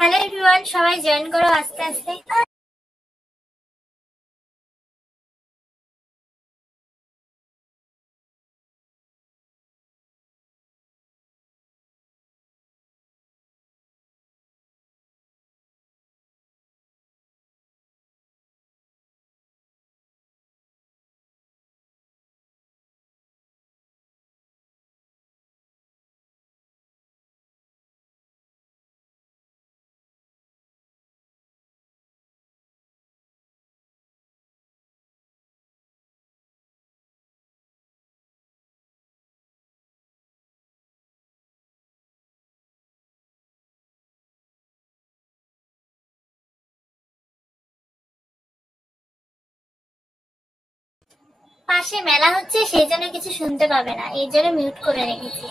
Hello everyone, সবাই join করো আস্তে আস্তে। পাশে মেলা হচ্ছে, সেই জন্য কিছু শুনতে পাবে না, এই জন্য মিউট করে রেখেছি।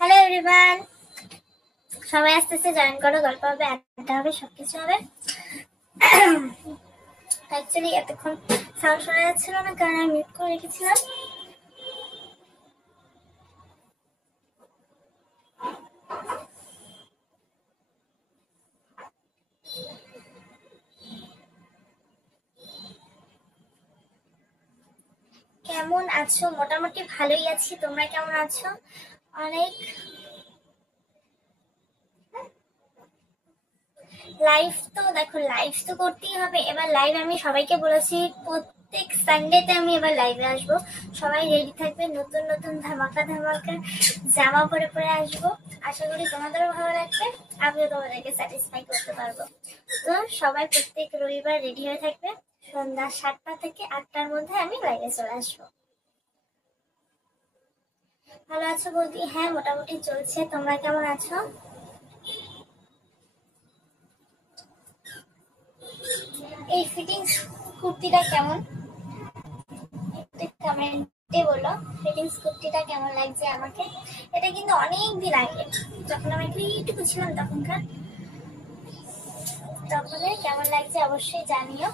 হ্যালো এভরিওয়ান, সবাই আস্তে আস্তে জয়েন করো। গল্প হবে, আড্ডা হবে, সবকিছু হবে। অ্যাকচুয়ালি এতক্ষণ সাউন্ড শোনা যাচ্ছিল না, কারণ আমি মিউট করে রেখেছিলাম। কেমন আছো? মোটামুটি ভালোই আছি, তোমরা কেমন আছো? অনেক লাইভ তো দেখো, লাইভ তো করতেই হবে। এবার লাইভ আমি সবাইকে বলেছি প্রত্যেক সানডেতে আমি এবার লাইভে আসবো। সবাই রেডি থাকবে, নতুন নতুন ধামাকা ধামাকা জামা পরে পরে আসবো। আশা করি তোমাদেরও ভালো লাগবে, আমিও তোমাদেরকে স্যাটিসফাই করতে পারবো। তো সবাই প্রত্যেক রবিবার রেডি হয়ে থাকবে, সন্ধ্যা 7টা থেকে 8টার মধ্যে আমি লাইভে চলে আসবো। ভালো আছো বৌদি? হ্যাঁ, মোটামুটি চলছে। তোমরা কেমন আছো? এই ফিটিংস কুর্তিটা কেমন কমেন্টে বলো। ফিটিংস কুর্তিটা কেমন লাগছে আমাকে? এটা কিন্তু অনেক দিন আগে, যখন আমি একটু ছিলাম তখনকার, তখন কেমন লাগছে অবশ্যই জানিও।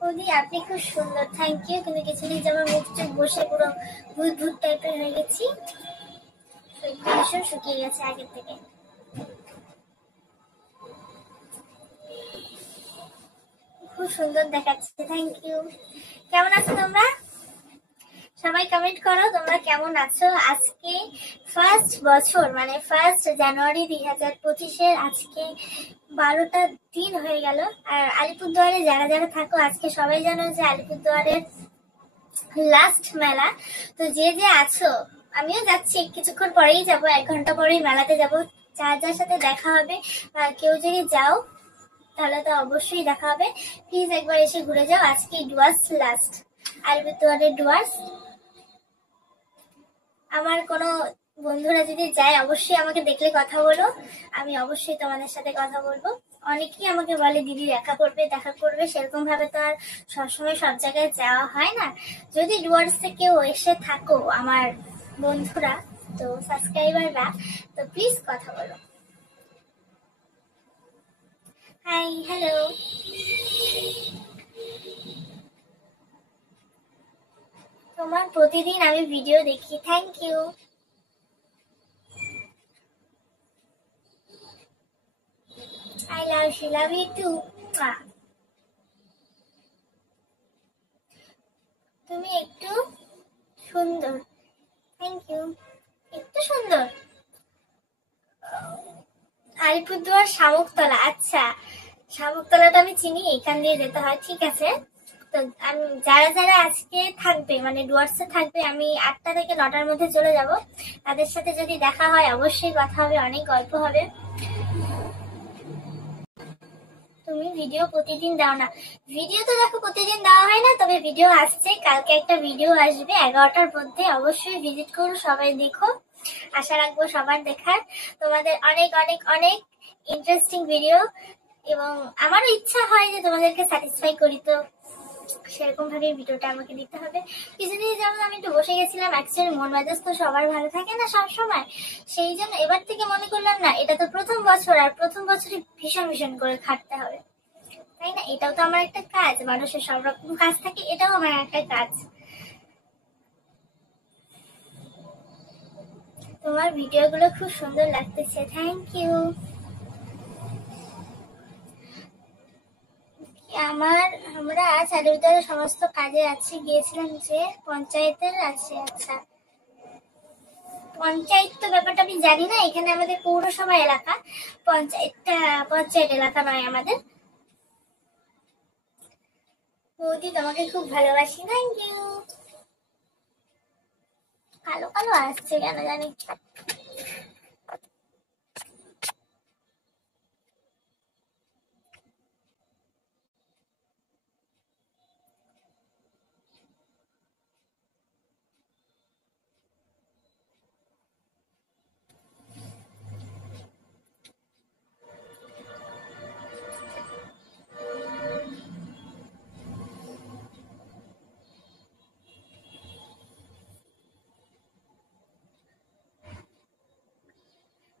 বৌদি আপনি খুব সুন্দর, থ্যাংক ইউ। কিন্তু কিছুদিন যে আমার মুখ চোখ বসে পুরো ভূত ভূত টাইপের হয়ে গেছি, ভীষণ শুকিয়ে গেছে আগের থেকে। খুব সুন্দর দেখাচ্ছে, থ্যাংক ইউ। কেমন আছো তোমরা? সবাই কমেন্ট করো তোমরা কেমন আছো। আজকে ফার্স্ট বছর, মানে 1 জানুয়ারি 2025-এর আজকে 12টা দিন হয়ে গেল। আর আলিপুরদুয়ারে যারা যারা থাকো, আজকে সবাই জানো যে আলিপুরদুয়ারের লাস্ট মেলা। তো যে যে আছো, আমিও যাচ্ছি, কিছুক্ষণ পরেই যাব, 1 ঘন্টা পরেই মেলাতে যাব। যার যার সাথে দেখা হবে, কেউ যদি যাও তাহলে তো অবশ্যই দেখা হবে। প্লিজ একবার এসে ঘুরে যাও। আজকে ডুয়ার্স লাস্ট, আলিপুরদুয়ারের ডুয়ার্স। আমার কোনো বন্ধুরা যদি যায় অবশ্যই আমাকে দেখলে কথা বলো, আমি অবশ্যই তোমাদের সাথে কথা বলবো। অনেকেই আমাকে বলে দিদি দেখা করবে দেখা করবে, সেরকম ভাবে তো আর সবসময় সব জায়গায় যাওয়া হয় না। যদি ডুয়ার্সে কেউ এসে থাকো আমার বন্ধুরা, তো সাবস্ক্রাইবাররা, তো প্লিজ কথা বলো। Hi, hello. তোমার প্রতিদিন আমি ভিডিও দেখি, thank you. I love you too. তুমি একটু সুন্দর, থ্যাংক ইউ। একটু সুন্দর। আলিপুরদুয়ার শামুকতলা, আচ্ছা শামুকতলাটা আমি চিনি, এখান দিয়ে যেতে হয়, ঠিক আছে। তো আমি যারা যারা আজকে থাকবে, মানে ডুয়ার্সে থাকবে, আমি 8টা থেকে 9টার মধ্যে চলে যাব। তাদের সাথে যদি দেখা হয় অবশ্যই কথা হবে, অনেক গল্প হবে। তুমি ভিডিও প্রতিদিন দাও না? ভিডিও তো দেখো প্রতিদিন দেওয়া হয় না, তবে ভিডিও আসছে, কালকে একটা ভিডিও আসবে 11টার মধ্যে, অবশ্যই ভিজিট করো, সবাই দেখো। আশা রাখবো সবার দেখার। তোমাদের অনেক অনেক অনেক ইন্টারেস্টিং ভিডিও, এবং আমারও ইচ্ছা হয় যে তোমাদেরকে স্যাটিসফাই করি, তো সেরকম ভাবে ভিডিওটা আমাকে দিতে হবে। কিছুদিন যেমন আমি একটু বসে গেছিলাম, অ্যাকচুয়ালি মন মেজাজ তো সবার ভালো থাকে না সব সময়, সেই জন্য এবার থেকে মনে করলাম না, এটা তো প্রথম বছর, আর প্রথম বছরে ভীষণ ভীষণ করে খাটতে হবে, তাই না? এটাও তো আমার একটা কাজ, মানুষের সব রকম কাজ থাকে, এটাও আমার একটা কাজ। তোমার ভিডিওগুলো খুব সুন্দর লাগতেছে, থ্যাংক ইউ। আমরা চালুদারের সমস্ত কাজে আছি, গিয়েছিলাম যে পঞ্চায়েতের আছে। আচ্ছা, পঞ্চায়েত তো ব্যাপারটা আমি জানি না, এখানে আমাদের পৌরসভা এলাকা, পঞ্চায়েত এলাকা নয় আমাদের। বৌদি তোমাকে খুব ভালোবাসি, থ্যাংক ইউ। কালো কালো আসছে কেন জানি।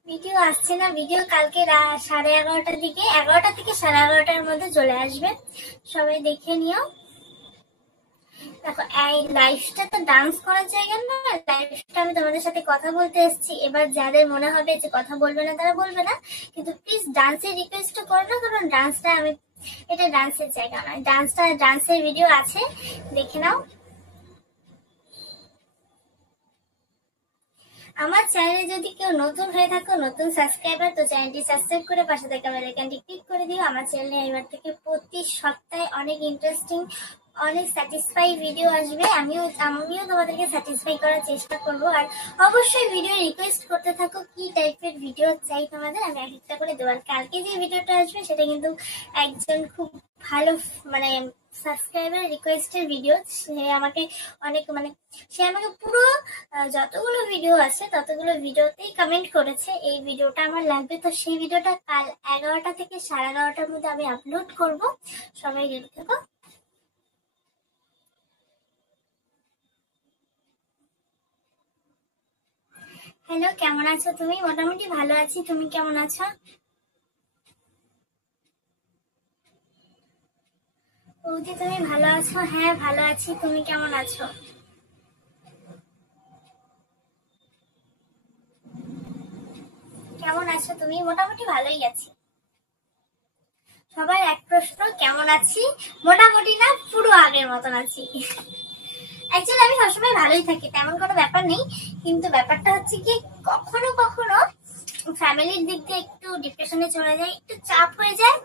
ভিডিও আসছে না, ভিডিও কালকে 11:30টার দিকে, 11টা থেকে 11:30টার মধ্যে চলে আসবে, সবাই দেখে নিও। দেখো এই লাইফটা তো ডান্স করার জায়গা না, লাইফটা আমি তোমাদের সাথে কথা বলতে এসেছি। এবার যাদের মনে হবে যে কথা বলবে না তারা বলবে না, কিন্তু প্লিজ ডান্সের রিকোয়েস্ট করো না, কারণ ডান্সটা আমি, এটা ডান্সের জায়গা নয়। ডান্সের ভিডিও আছে, দেখে নাও। আমার চ্যানেলে যদি কেউ নতুন হয়ে থাকো, নতুন সাবস্ক্রাইবার, তো চ্যানেলটি সাবস্ক্রাইব করে পাশে থাকা বেল আইকনটি ক্লিক করে দিও। আমার চ্যানেলে এবার থেকে প্রতি সপ্তাহে অনেক ইন্টারেস্টিং, অনেক স্যাটিসফাই ভিডিও আসবে। আমিও তোমাদেরকে স্যাটিসফাই করার চেষ্টা করব। আর অবশ্যই ভিডিও রিকোয়েস্ট করতে থাকো কি টাইপের ভিডিও চাই তোমাদের, আমি এক একটা করে দেবো। আর কালকে যে ভিডিওটা আসবে সেটা কিন্তু একজন খুব ভালো মানে সাবস্ক্রাইবার রিকোয়েস্টের ভিডিও। সে আমাকে অনেক সে আমাকে পুরো যতগুলো ভিডিও আছে ততগুলো ভিডিওতেই কমেন্ট করেছে এই ভিডিওটা আমার লাগবে। তো সেই ভিডিওটা কাল 11টা থেকে 11:30টার মধ্যে আমি আপলোড করব। সবাই রেডি থেকো। হ্যালো, কেমন আছো তুমি? মোটামুটি ভালো আছি, তুমি কেমন আছো? বৌদি তুমি ভালো আছো? হ্যাঁ ভালো আছি, তুমি কেমন আছো? কেমন আছো তুমি? মোটামুটি ভালোই আছি। সবার এক প্রশ্ন, কেমন আছি? মোটামুটি না, পুরো আগের মতন আছি। অ্যাকচুয়ালি আমি সবসময় ভালোই থাকি, তেমন কোনো ব্যাপার নেই। কিন্তু ব্যাপারটা হচ্ছে কি, কখনো কখনো ফ্যামিলির দিক দিয়ে একটু ডিপ্রেশনে চলে যায়, একটু চাপ হয়ে যায়।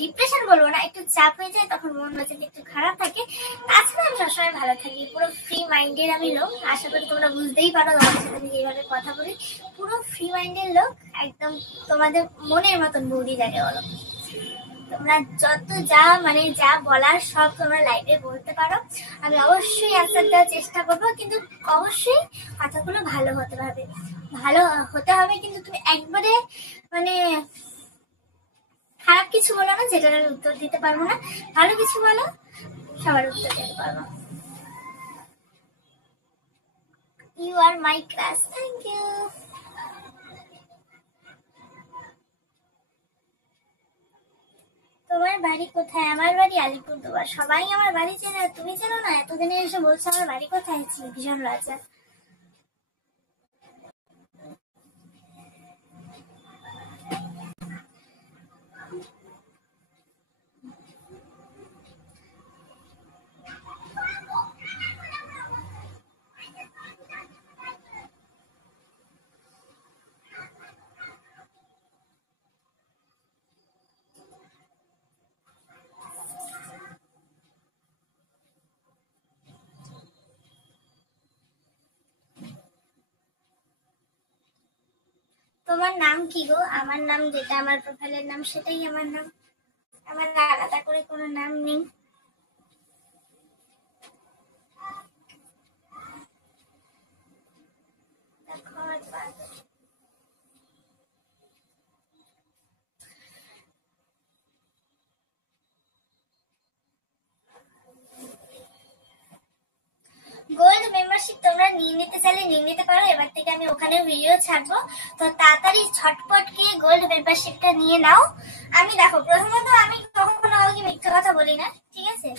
ডিপ্রেশন বলবো না, একটু চাপ হয়ে যায়, তখন মন মেজাজ একটু খারাপ থাকে। তাছাড়া আমি সবসময় ভালো থাকি, পুরো ফ্রি মাইন্ডের আমি লোক। আশা করি তোমরা বুঝতেই পারো তোমাদের সাথে আমি যেভাবে কথা বলি। পুরো ফ্রি মাইন্ডের লোক, একদম তোমাদের মনের মতন বৌদি যাকে বলো। তোমরা যত যা বলার সব তোমরা লাইভে বলতে পারো, আমি অবশ্যই অ্যান্সার দেওয়ার চেষ্টা করবো। কিন্তু অবশ্যই কথাগুলো ভালো হতে হবে, ভালো হতে হবে। কিন্তু তুমি একবারে মানে খারাপ কিছু বলো না যেটার আমি উত্তর দিতে পারবো না, ভালো কিছু বলো, সবার উত্তর দিতে পারবো। You are my class, thank you. তোমার বাড়ি কোথায়? আমার বাড়ি আলিপুরদুয়ার। সবাই আমার বাড়ি চেনে, তুমি চেনো না? এতদিনে এসে বলছো আমার বাড়ি কোথায়, ভীষণ লজ্জা। তোমার নাম কি গো? আমার নাম যেটা আমার প্রোফাইলের নাম সেটাই আমার নাম, আমার আলাদা করে কোনো নাম নেই। গোল্ড মেম্বারশিপ তোমরা নিয়ে নিতে চাইলে নিয়ে নিতে পারো। এবার থেকে আমি ওখানে ভিডিও ছাড়বো, তো তাড়াতাড়ি ঝটপট গিয়ে গোল্ড মেম্বারশিপটা নিয়ে নাও। আমি দেখো, প্রথমত আমি কখনো কাউকে মিথ্যা কথা বলি না, ঠিক আছে?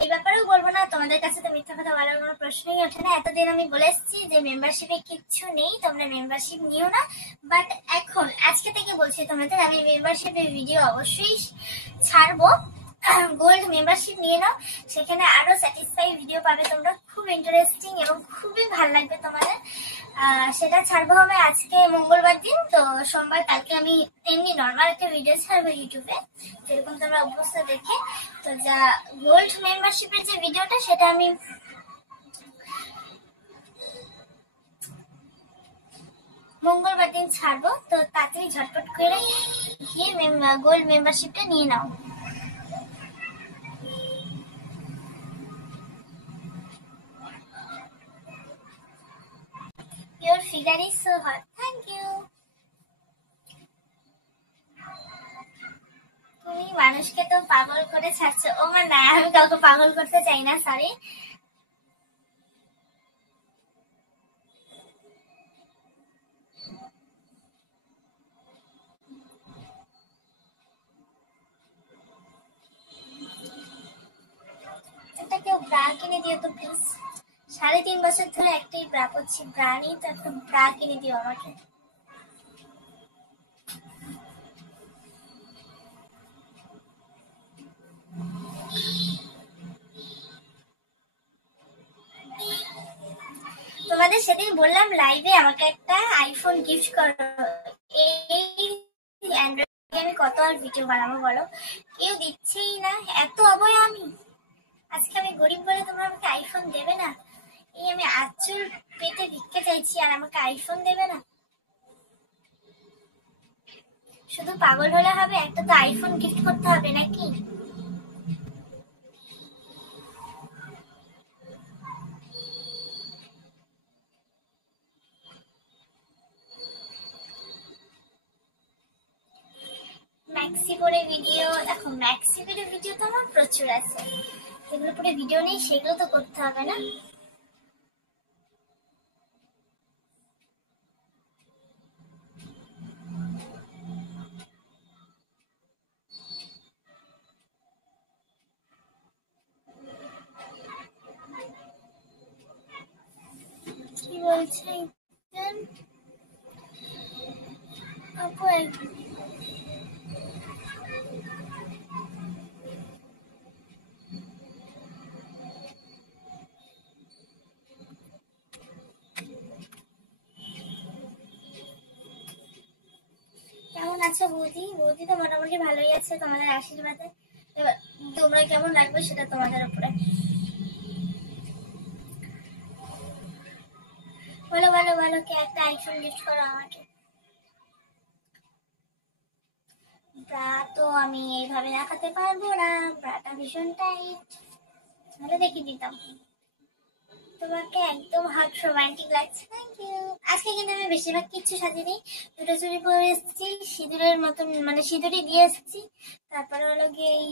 এই ব্যাপারেও বলবো না, তোমাদের কাছে তো মিথ্যা কথা বলার কোনো প্রশ্নই ওঠে না। এতদিন আমি বলে এসেছি যে মেম্বারশিপে কিচ্ছু নেই, তোমরা মেম্বারশিপ নিও না। বাট এখন আজকে থেকে বলছি তোমাদের, আমি মেম্বারশিপের ভিডিও অবশ্যই ছাড়বো। গোল্ড মেম্বারশিপ নিয়ে নাও, সেখানে আরো স্যাটিসফাই ভিডিও পাবে তোমরা, খুব ইন্টারেস্টিং এবং খুবই ভালো লাগবে তোমাদের। সেটা ছাড়বো আমি আজকে মঙ্গলবার দিন, তো সোমবার কালকে আমি এমনি নর্মাল একটা ভিডিও ছাড়বো ইউটিউবে, যেরকম তোমরা অভ্যস্ত দেখে। তো যা গোল্ড মেম্বারশিপের যে ভিডিওটা সেটা আমি মঙ্গলবার দিন ছাড়বো, তো তাড়াতাড়ি ঝটপট করে গিয়ে গোল্ড মেম্বারশিপটা নিয়ে নাও। Your figure is so hot. Thank you. তুমি মানুষকে তো পাগল করে ছাড়ছো। ও মা না, আমি কাউকে পাগল করতে চাই না, সরি। এটা কেউ ব্রা কিনে দিও তো প্লিজ। 3.5 বছর ধরে একটাই ব্রা পরছি, ব্রা নেই তো, একটা ব্রা কিনে দিও আমাকে। তোমাদের সেদিন বললাম লাইভে আমাকে একটা আইফোন গিফট করো, এই অ্যান্ড্রয়েড আমি কত আর ভিডিও বানাবো বলো, কেউ দিচ্ছেই না, এত অবয় আমি। আজকে আমি গরিব বলে তোমরা আমাকে আইফোন দেবে না? এই আমি আঁচল পেতে ভিক্ষে চাইছি আর আমাকে আইফোন দেবে না? শুধু পাগল হলে হবে? একটা তো আইফোন গিফট করতে হবে নাকি? ম্যাক্সি পরে ভিডিও দেখো, ম্যাক্সি পরে ভিডিও তো আমার প্রচুর আছে, যেগুলো পরে ভিডিও নেই সেগুলো তো করতে হবে না? কি বলছে আপু? কেমন আছো বৌদি? বৌদি তো মোটামুটি ভালোই আছে তোমাদের আশীর্বাদে। এবার তোমরা কেমন রাখবে সেটা তোমাদের উপরে। বলো বলো বলো, কে একটা আইফোন গিফট করো আমাকে। ব্রা তো আমি এইভাবে দেখাতে পারবো না, ব্রাটা ভীষণ টাইট, তাহলে দেখিয়ে দিতাম। তোমাকে একদম হট রোমান্টিক লাগছে, থ্যাংক ইউ। আজকে কিন্তু আমি বেশিরভাগ কিচ্ছু সাজিনি, দুটো চুড়ি পরে এসেছি, সিঁদুরের মতন মানে সিঁদুরই দিয়ে এসেছি, তারপরে হলো গিয়ে এই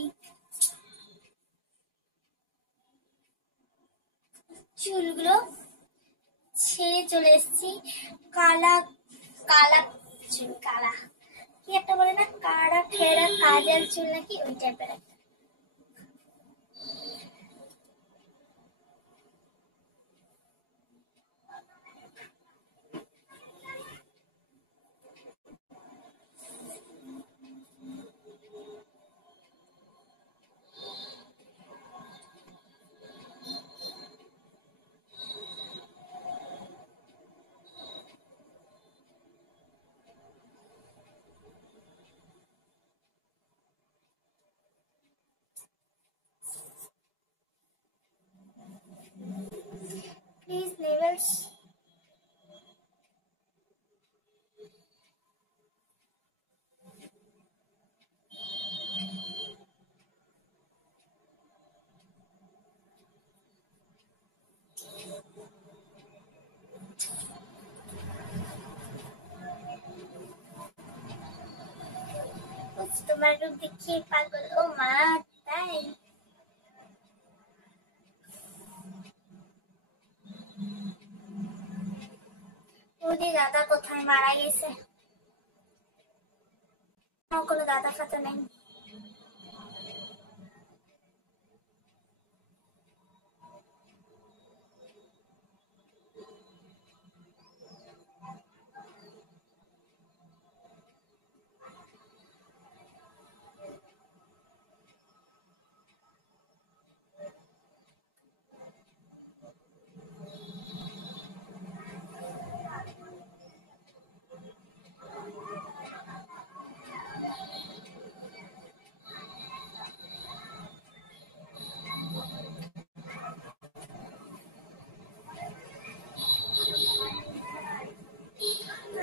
চুলগুলো ছেড়ে চলে এসেছি, কালা কালা চুল, কালা কি একটা বলে না, কারা ফেরা কাজের চুল নাকি, ওই টাইপের। প্লিজ লেভেলস তোমার রূপ দেখিয়ে পাগল ও মা, তাই? ওদের দাদা কোথায়, মারা গেছে? আমার কোনো দাদা ফাতা নেই।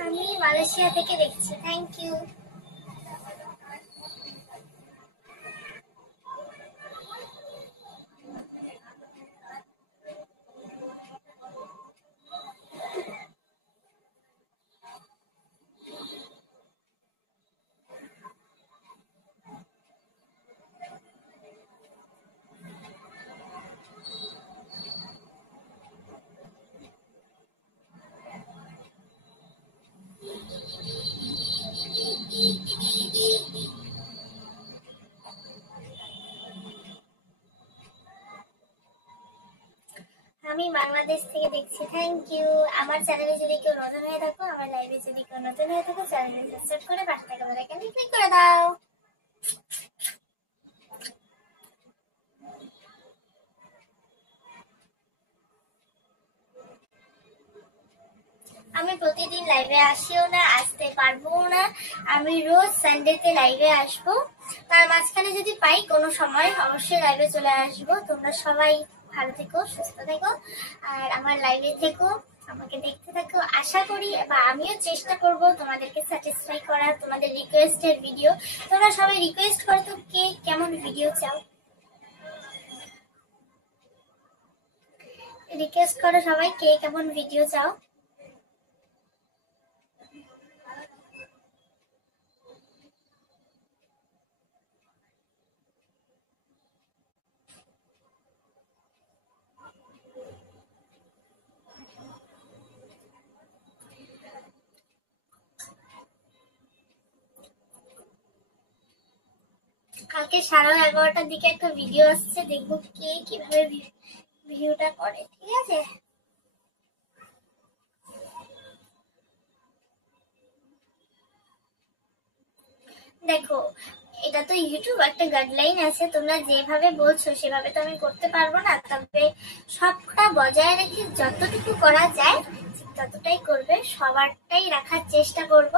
আমি মালয়েশিয়া থেকে দেখছি, থ্যাংক ইউ। আমি বাংলাদেশ থেকে দেখছি। Thank you. আমার চ্যানেলে যদি কেউ নতুন হয়ে থাকো, আমার লাইভে যদি কেউ নতুন হয়ে থাকো, চ্যানেলটি সাবস্ক্রাইব করে পাশে থাকা বেল আইকনে ক্লিক করে দাও। আমি প্রতিদিন লাইভে আসিও না, আসতে পারবো না। আমি রোজ সানডেতে লাইভে আসবো। তার মাঝখানে যদি পাই কোনো সময় অবশ্যই লাইভে চলে আসবো। তোমরা সবাই ভালো থেকো, সুস্থ থেকো, আর আমার লাইভে থেকো, আমাকে দেখতে থাকো। আশা করি বা আমিও চেষ্টা করব তোমাদেরকে স্যাটিসফাই করার, তোমাদের রিকোয়েস্টের ভিডিও। তোমরা সবাই রিকোয়েস্ট করো তো, কে কেমন ভিডিও চাও, রিকোয়েস্ট করো সবাই, কে কেমন ভিডিও চাও। কালকে 11:30টার দিকে একটা ভিডিও আসছে, দেখবো কে কিভাবে ভিউটা করে। ঠিক আছে, দেখো এটা তো ইউটিউব একটা গাইডলাইন আছে, তোমরা যেভাবে বলছো সেভাবে তো আমি করতে পারবো না। তবে সবটা বজায় রেখে যতটুকু করা যায় ততটাই করবে, সবারটাই রাখার চেষ্টা করব।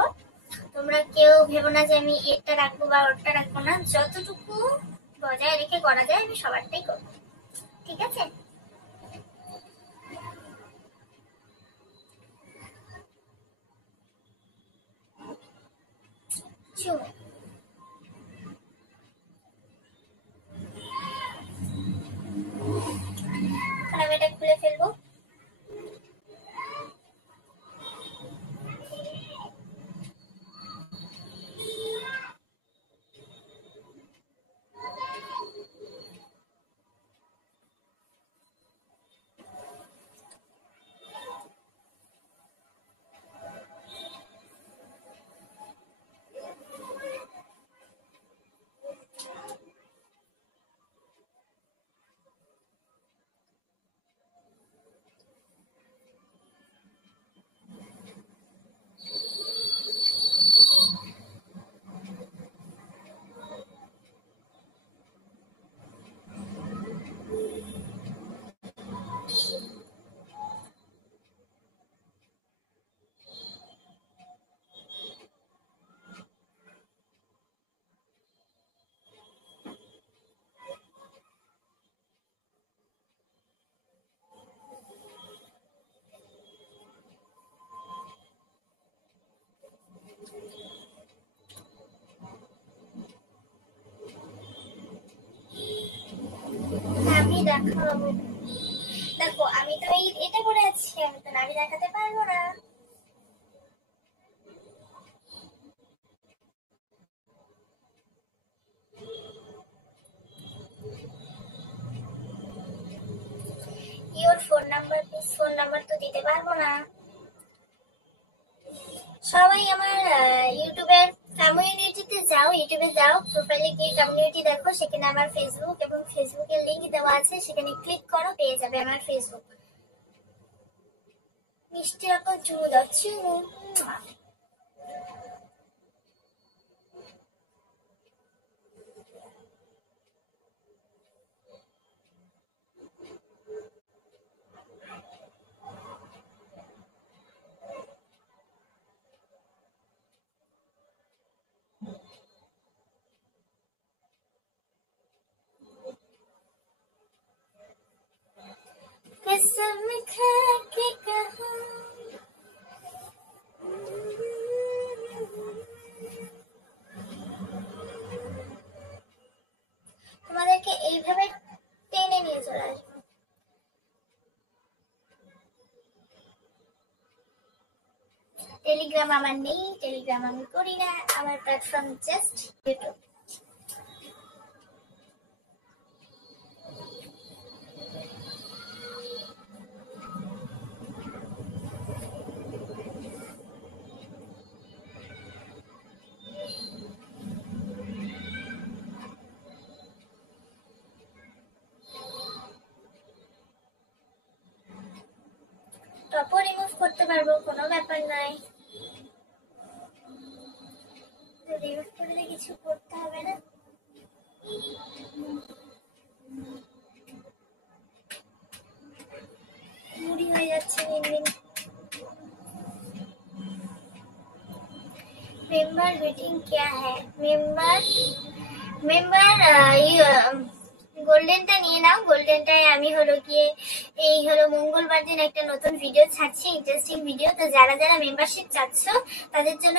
তোমরা কেউ ভেবো না যে আমি এটা রাখবো বা ওটা রাখবো না, যতটুকু বজায় রেখে করা যায় আমি সবারটাই করবো। ঠিক আছে, চলো আমি এটা খুলে ফেলবো। আমি দেখাবো, দেখো আমি তো এটা করে আছি, আমি তো নাড়ি দেখাতে পারবো না। Your phone number please, phone number তো দিতে পারবো না। সবাই আমার ইউটিউবের কমিউনিটিতে যাও, ইউটিউবে যাও, প্রোফাইলে গিয়ে কমিউনিটি দেখো, সেখানে আমার ফেসবুক এবং ফেসবুকের লিংক দেওয়া আছে, সেখানে ক্লিক করো, পেয়ে যাবে আমার ফেসবুক। মিষ্টি রকম চুমু দাও, চুমু। कसम खा के कहा, তোমাদেরকে এইভাবে টেনে নিয়ে চলে আসবো। টেলিগ্রাম আমার নেই, টেলিগ্রাম আমি করি না, আমার প্ল্যাটফর্ম জাস্ট ইউটিউব। করতে পারবো, কোনো ব্যাপার নয়। রিমুভ করলে কিছু করতে হবে না। মুড়ি হয়ে যাচ্ছে দিন দিন। मेंबर मीटिंग क्या है? মেম্বার গোল্ডেনটা নিয়ে নাও। গোল্ডেনটায় আমি হলো গিয়ে এই হলো মঙ্গলবার দিন একটা নতুন ভিডিও ছাড়ছি, ইন্টারেস্টিং ভিডিও। তো যারা যারা মেম্বারশিপ চাচ্ছ তাদের জন্য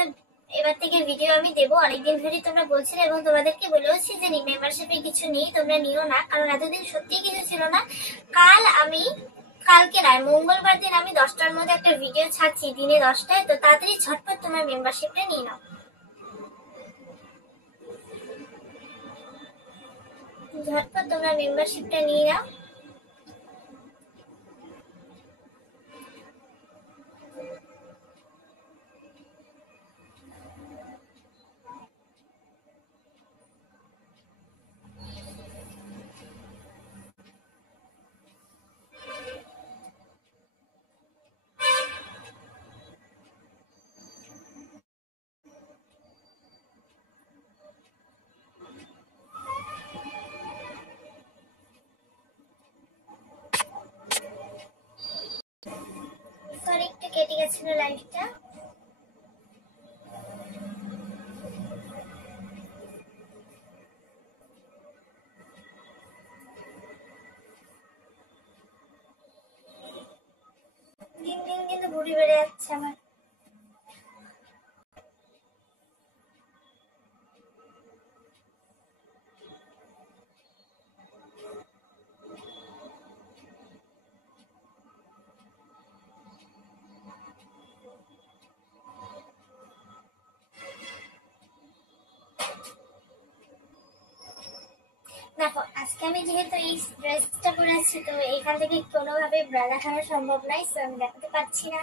এবার থেকে ভিডিও আমি দেবো। অনেকদিন ধরে তোমরা বলছিলে এবং তোমাদেরকে বলেওছি যে মেম্বারশিপে কিছু নেই, তোমরা নিও না, কারণ এতদিন সত্যি কিছু ছিল না। কালকে নয়, মঙ্গলবার দিন আমি 10টার মধ্যে একটা ভিডিও ছাড়ছি, দিনে 10টায়। তো তাড়াতাড়ি ঝটপট তোমার মেম্বারশিপটা নিয়ে নাও, ঝটপট তোমরা মেম্বারশিপটা নিয়ে নাও। সরি, একটু কেটে গেছিল লাইভটা। দিন দিন কিন্তু ভুঁড়ি বেড়ে যাচ্ছে আমার। দেখো, আজকে আমি যেহেতু এই ড্রেসটা পরে আছি, তো এখান থেকে কোনোভাবে ব্রা দেখানো সম্ভব নয়, তো আমি দেখাতে পারছি না।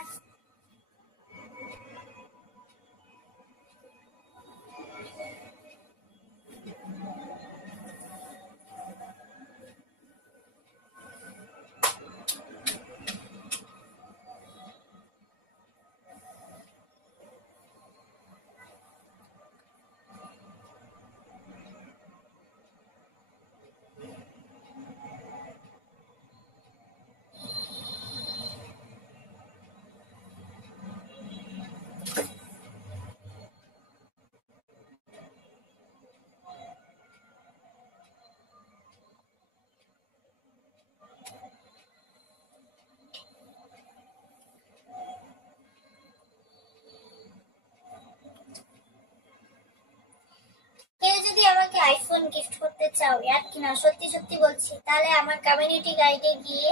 কেউ যদি আমাকে আইফোন গিফট করতে চাও, আর কি না, সত্যি সত্যি বলছি, তাহলে আমার কমিউনিটি গাইডে গিয়ে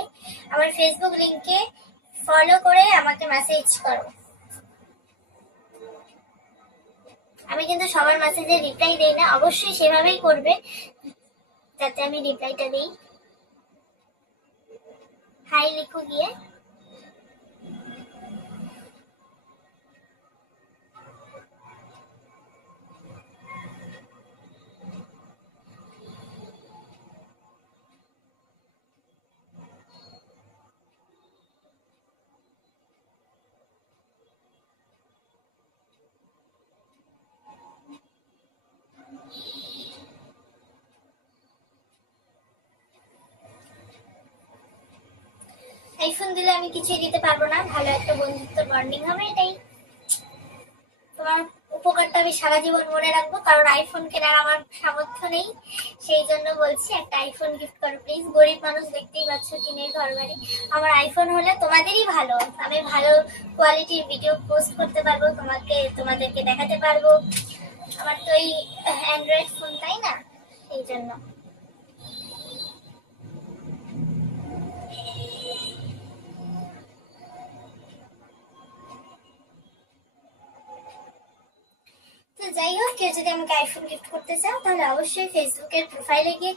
আমার ফেসবুক লিংকে ফলো করে আমাকে মেসেজ করো। আমি কিন্তু সবার মেসেজে রিপ্লাই দেই না, অবশ্যই সেভাবেই করবে যাতে আমি রিপ্লাইটা দিই। হাই লিখো গিয়ে। আইফোন দিলে আমি কিছুই দিতে পারবো না, ভালো একটা বন্ধুত্ব বন্ডিং হবে, এটাই। তোমার উপকারটা আমি সারা জীবন মনে রাখবো, কারণ আইফোন কেনার আমার সামর্থ্য নেই। সেই জন্য বলছি, একটা আইফোন গিফট করো প্লিজ। গরিব মানুষ, দেখতেই পাচ্ছ, টিনের ঘর বাড়ি। আমার আইফোন হলে তোমাদেরই ভালো, আমি ভালো কোয়ালিটির ভিডিও পোস্ট করতে পারবো, তোমাদেরকে দেখাতে পারবো। আমার তো এই অ্যান্ড্রয়েড ফোন, তাই না, সেই জন্য। তো যাই হোক, কেউ যদি আমাকে আইফোন গিফট করতে চাও তাহলে অবশ্যই ফেসবুকের প্রোফাইলে গিয়ে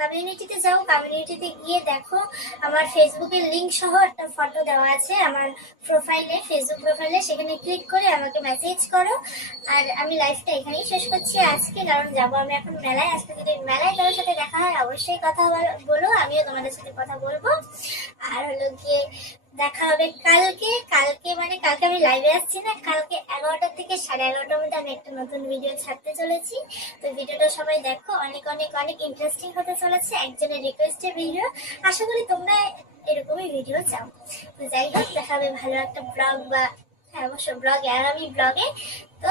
কমিউনিটিতে যাও। কমিউনিটিতে গিয়ে দেখো আমার ফেসবুকের লিংক সহ একটা ফটো দেওয়া আছে আমার প্রোফাইলে, ফেসবুক প্রোফাইলে, সেখানে ক্লিক করে আমাকে মেসেজ করো। আর আমি লাইভটা এখানেই শেষ করছি আজকে, কারণ যাবো আমি এখন মেলায়। আজকে যদি মেলায় কারোর সাথে দেখা হয় অবশ্যই কথা বলো, আমিও তোমাদের সাথে কথা বলবো। আর হলো গিয়ে দেখা হবে কালকে। কালকে আমি লাইভে আসছি না, কালকে 11টা থেকে 11:30টার মধ্যে আমি একটা নতুন ভিডিও ছাড়তে চলেছি। তো ভিডিওটা সবাই দেখো, অনেক অনেক অনেক ইন্টারেস্টিং হতে চলেছে, একজনের রিকোয়েস্টের ভিডিও। আশা করি তোমরা এরকমই ভিডিও চাও। তো যাই হোক, দেখা হবে ভালো একটা ব্লগ বা, হ্যাঁ অবশ্য ব্লগে, আগামী ব্লগে। তো